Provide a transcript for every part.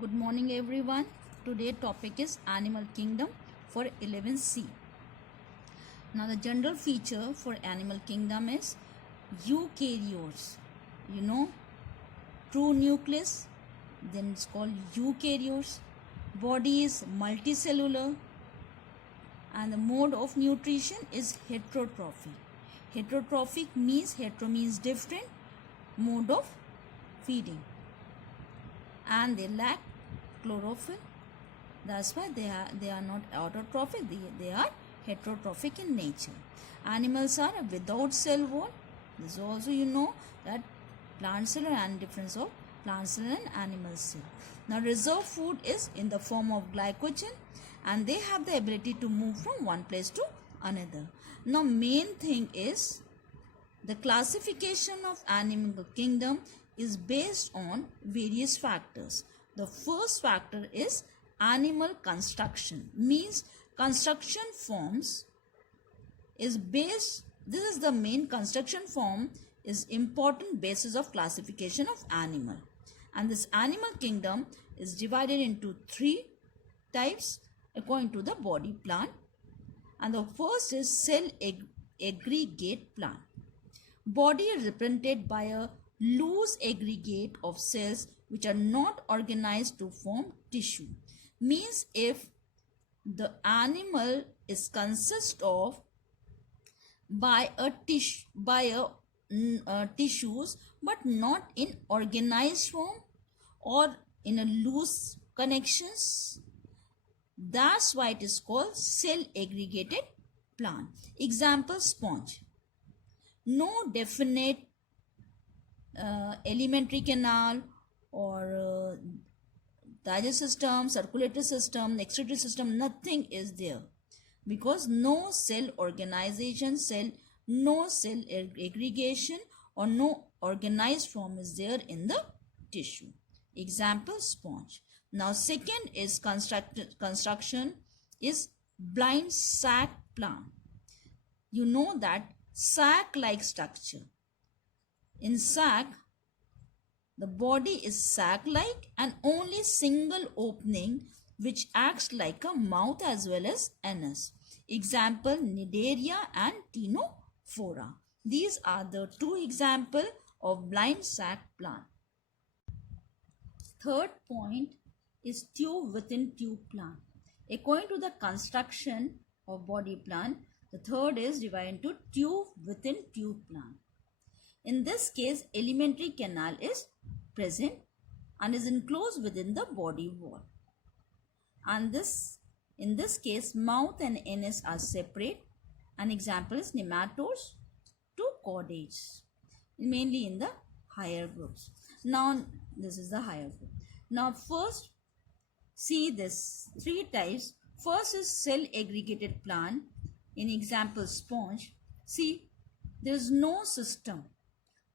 Good morning everyone. Today topic is Animal Kingdom for 11C. Now the general feature for Animal Kingdom is eukaryotes. You know, true nucleus, then it's called eukaryotes. Body is multicellular and the mode of nutrition is heterotrophy. Heterotrophic means different mode of feeding, and they lack chlorophyll. That's why they are not autotrophic. They are heterotrophic in nature. Animals are without cell wall. This also you know that plant cell and difference of plant cell and animal cell. Now reserve food is in the form of glycogen, and they have the ability to move from one place to another. Now main thing is the classification of animal kingdom is based on various factors. The first factor is animal construction, means construction forms is based. This is the main construction form is important basis of classification of animal, and this animal kingdom is divided into three types according to the body plan. And the first is cell aggregate plan. Body is represented by a loose aggregate of cells which are not organized to form tissue. Means if the animal is consist of tissues but not in organized form or in a loose connections, that's why it is called cell aggregated plant. Example, sponge. No definite alimentary canal or digestive system, circulatory system, excretory system, nothing is there, because no cell organization, no cell aggregation or no organized form is there in the tissue. Example, sponge. Now second is construction is blind sac plant. You know that sac like structure. In sac, the body is sac like and only single opening which acts like a mouth as well as anus. Example, Cnidaria and Ctenophora. These are the two examples of blind sac plant. Third point is tube within tube plant. According to the construction of body plan, the third is divided into tube within tube plant. In this case, alimentary canal is present and is enclosed within the body wall. And in this case, mouth and anus are separate. An example is nematodes to chordates, mainly in the higher groups. Now, this is the higher group. Now, first, see this three types. First is cell aggregated plant. In example, sponge. See, there is no system,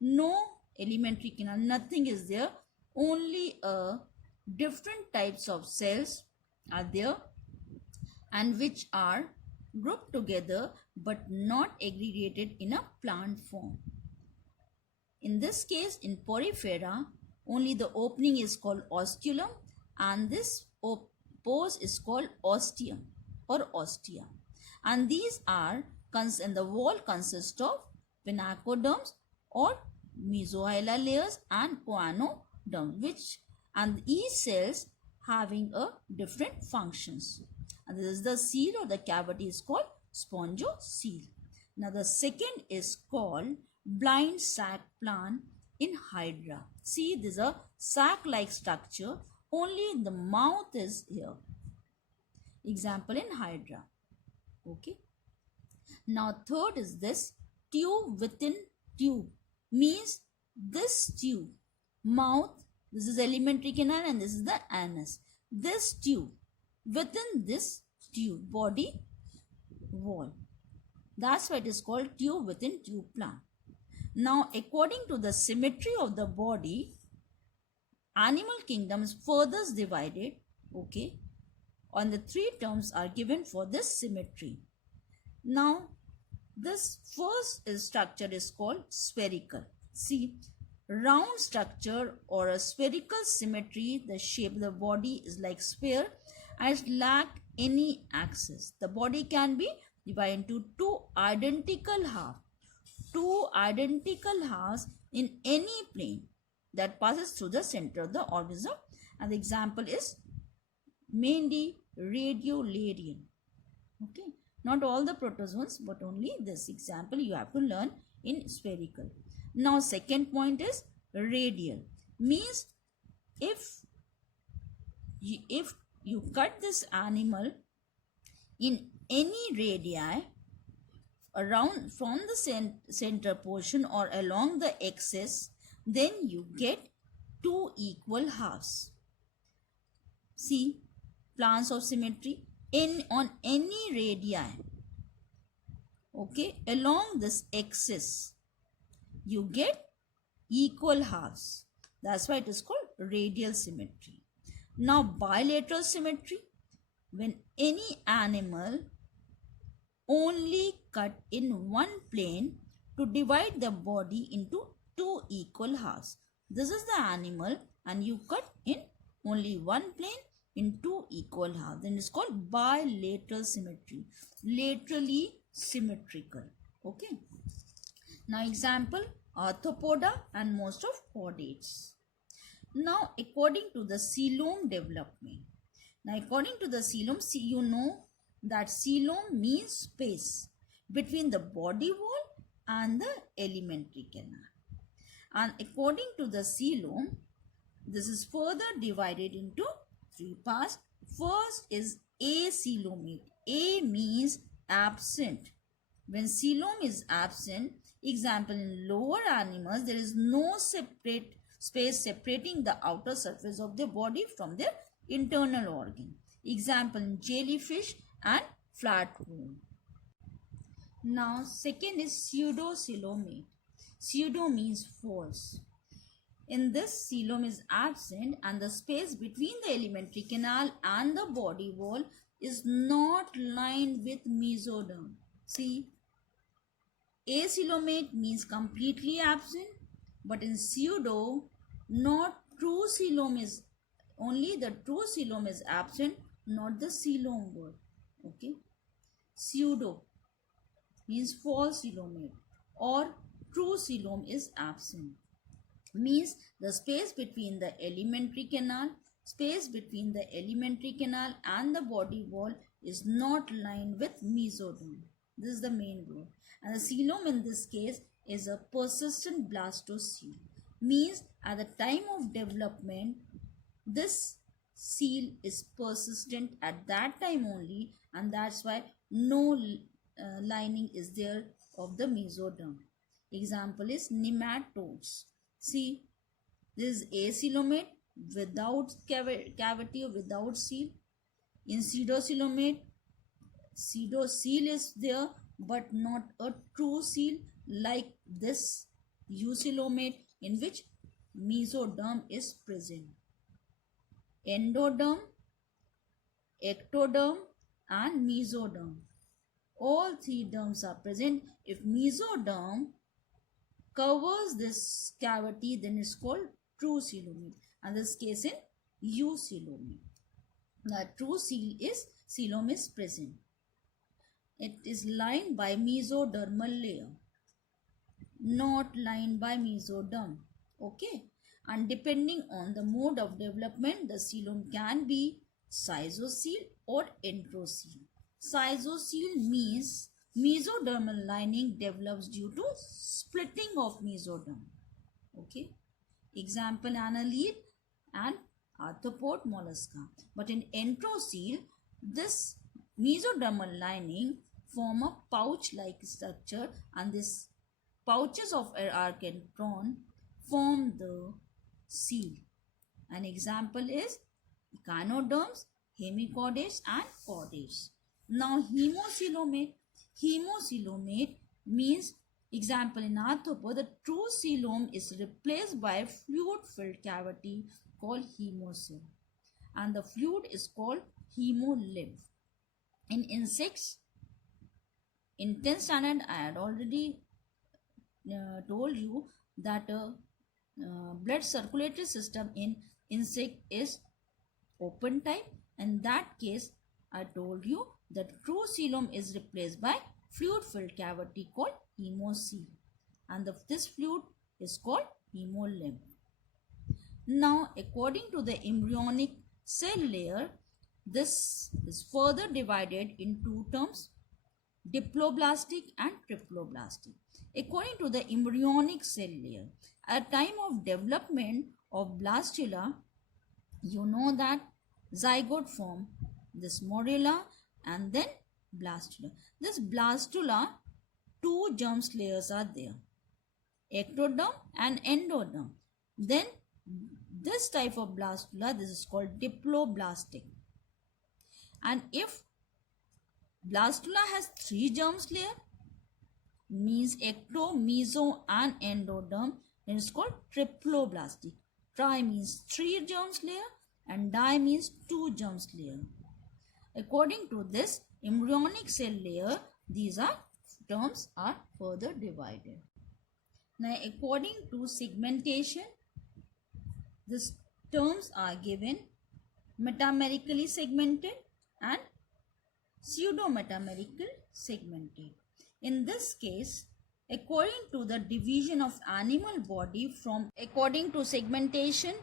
no alimentary canal, nothing is there. Only different types of cells are there and which are grouped together but not aggregated in a plant form. In this case, in Porifera, only the opening is called ostiolum and this pose is called ostium or ostia. And these are, and the wall consists of pinacoderms or mesohylar layers and choanoderms, and each cells having a different functions. And this is the seal or the cavity is called spongocoel. Now the second is called blind sac plant in Hydra. See, this is a sac-like structure, only the mouth is here. Example in Hydra. Okay. Now third is this tube within tube, means this tube, mouth, this is alimentary canal and this is the anus. This tube, within this tube, body wall. That's why it is called tube within tube plant. Now according to the symmetry of the body, animal kingdom is further divided, okay, on the three terms are given for this symmetry. Now this first structure is called spherical. See, round structure or a spherical symmetry. The shape of the body is like sphere and it lack any axis. The body can be divided into two identical halves in any plane that passes through the center of the organism, and the example is mainly radiolarian. Okay, not all the protozoans, but only this example you have to learn in spherical. Now second point is radial, means if you cut this animal in any radii around from the center portion or along the axis, then you get two equal halves. See, plans of symmetry on any radii, okay, along this axis, you get equal halves. That's why it is called radial symmetry. Now bilateral symmetry, when any animal only cut in one plane to divide the body into two equal halves. This is the animal and you cut in only one plane in two equal halves. Then it's called bilateral symmetry. Laterally symmetrical. Okay. Now example, arthropoda and most of chordates. Now according to the coelom development. Now according to the coelom, you know that coelom means space between the body wall and the alimentary canal. And according to the coelom, this is further divided into three parts. First is acoelomate. A means absent. When coelom is absent, example in lower animals, there is no separate space separating the outer surface of the body from their internal organ. Example in jellyfish and flatworm. Now second is pseudocoelomate. Pseudo means false. In this, coelom is absent and the space between the alimentary canal and the body wall is not lined with mesoderm. See, acoelomate means completely absent, but in pseudo, not true coelom is, only the true coelom is absent, not the coelom word. Okay, pseudo means false coelomate or true coelom is absent, means the space between the alimentary canal and the body wall is not lined with mesoderm. This is the main word. And the coelom in this case is a persistent blastocoel, means at the time of development this seal is persistent at that time only, and that's why no lining is there of the mesoderm. Example is nematodes. See, this is acoelomate without cavity or without seal. In pseudocoelomate, pseudocele is there but not a true seal like this eucoelomate in which mesoderm is present. Endoderm, ectoderm and mesoderm. All three derms are present. If mesoderm covers this cavity, then it's called true coelomate. And this case in eucoelomate. The true coelom is present. It is lined by mesodermal layer, not lined by mesoderm. Okay. And depending on the mode of development, the coelom can be schizocele or enterocele. Schizocele means mesodermal lining develops due to splitting of mesoderm. Okay. Example, annelid and arthropod mollusca. But in enterocele, this mesodermal lining form a pouch-like structure, and these pouches of archenteron form the seal. An example is echinoderms, hemichordates and chordates. Now hemocoelomate. Hemocoelomate means, example in arthropod, the true coelom is replaced by a fluid-filled cavity called hemocele, and the fluid is called hemolymph. In insects, in 10th standard I had already told you that blood circulatory system in insect is open type. In that case, I told you that true coelom is replaced by fluid filled cavity called hemocoel, and this fluid is called hemolymph. Now, according to the embryonic cell layer, this is further divided in two terms, diploblastic and triploblastic. According to the embryonic cell layer, at time of development of blastula, you know that zygote form, this morula and then blastula. This blastula, two germ layers are there, ectoderm and endoderm. Then this type of blastula, this is called diploblastic. And if blastula has three germ layers, means ecto, meso and endoderm, then it's called triploblastic. Tri means three germ layer and di means two germ layer. According to this embryonic cell layer, these terms are further divided. Now, according to segmentation, these terms are given metamerically segmented and pseudo-metamerical segmented. In this case, according to the division of animal body according to segmentation,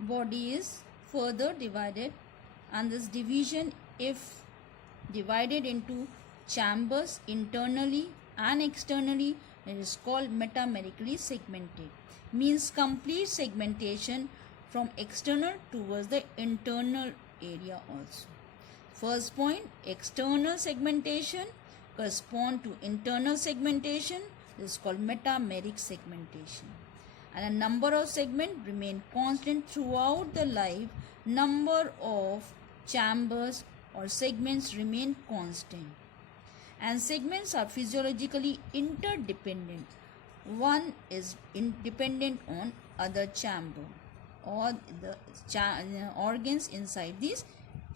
body is further divided, and this division, if divided into chambers internally and externally, it is called metamerically segmented. Means complete segmentation from external towards the internal area also. First point, external segmentation correspond to internal segmentation. This is called metameric segmentation. And a number of segments remain constant throughout the life. Number of chambers or segments remain constant. And segments are physiologically interdependent. One is independent on other chamber, or the organs inside these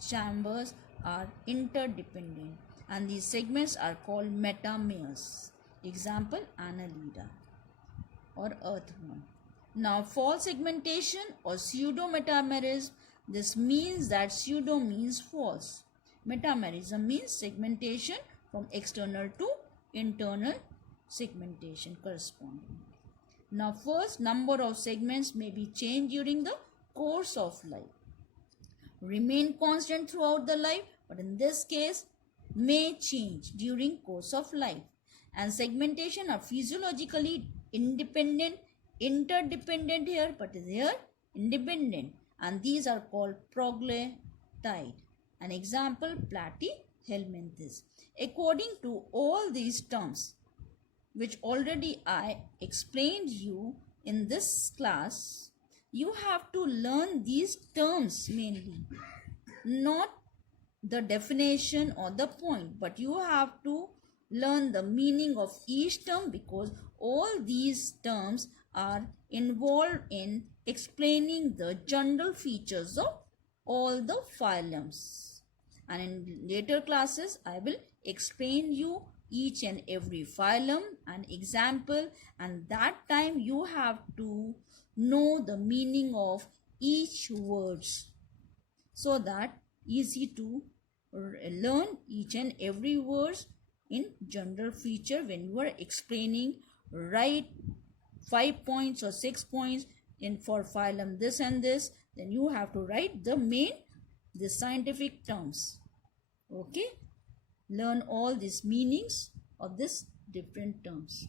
chambers are interdependent, and these segments are called metameres. Example, Annelida or earthworm. Now, false segmentation or pseudo-metamerism, this means that pseudo means false. Metamerism means segmentation from external to internal segmentation corresponding. Now, first, number of segments may be changed during the course of life. Remain constant throughout the life, but in this case may change during course of life. And segmentation are physiologically independent, interdependent here, but here independent, and these are called proglotide. An example, platyhelminthes. According to all these terms, which already I explained you in this class, you have to learn these terms mainly, not the definition or the point, but you have to learn the meaning of each term, because all these terms are involved in explaining the general features of all the phylums. And in later classes, I will explain you each and every phylum and example, and that time you have to know the meaning of each words, so that easy to learn each and every words in general feature. When you are explaining, write 5 points or 6 points in for phylum this and this, then you have to write the scientific terms. Okay, learn all these meanings of this different terms.